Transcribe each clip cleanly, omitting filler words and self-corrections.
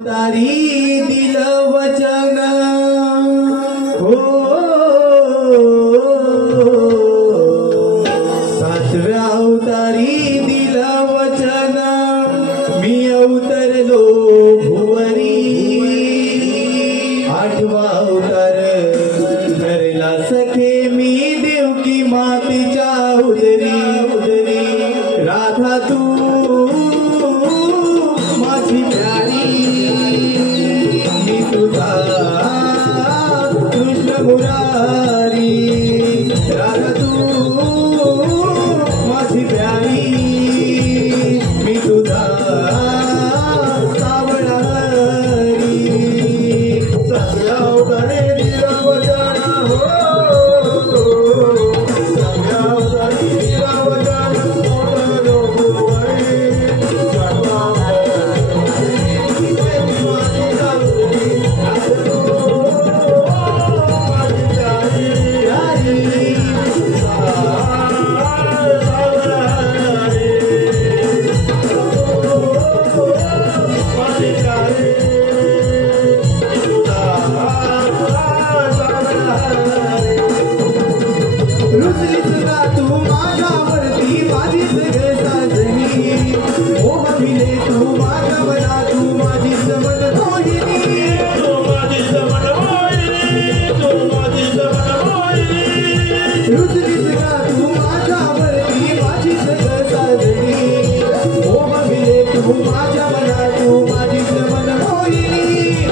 तारी दिल वचन हो सातव्या अवतारी दिल वचन मी अवतरलो भुवरी आठवा अवतार धरला सखे मी देवकी मातेच्या उदरी राधा तू माझी प्यारी मी तुझा कृष्ण मुरारी राधा तू माझी प्यारी मी तुझा सावळा हरी सगळ्या अवतारे दिला वचन हो सगळ्या अवतारे दिला वचन अवतरलो भुवरी रुसलीस का तू माझ्यावरती माझी सगळं साजणी मोह मिले तू माझ्या मना तू माझी समन मोहिनी तू माझी समन मोहिनी तू माझी समन मोहिनी रुसलीस का तू माझ्यावरती माझी सगळं साजणी मोह मिले तू माझ्या मना तू माझी समन मोहिनी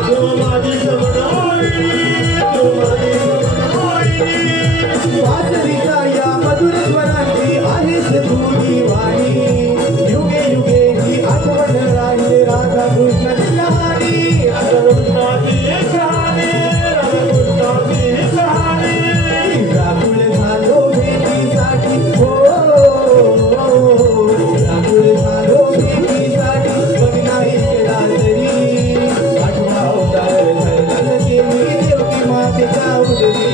तू माझी समन मोहिनी तू माझी समन मोहिनी वासरीचा या मधुर स्वरांची आहेस तुझी वाणी युगे युगे ही आठवण राहील राधा कृष्णाची लहानी राधा कृष्णाची कहाणी राधा कृष्णाची कहाणी व्याकुळ झालो भेटीसाठी हो व्याकुळ झालो भेटीसाठी पण नाही केला तरी आठवा अवतार धरला सखे मी देवकी मातेच्या उदरी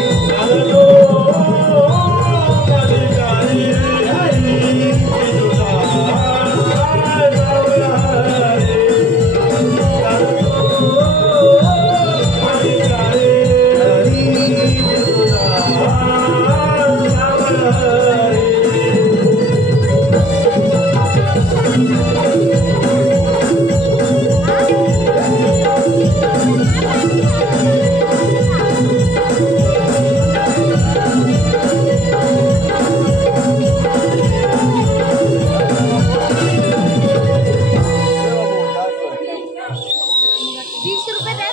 ₹20 द्या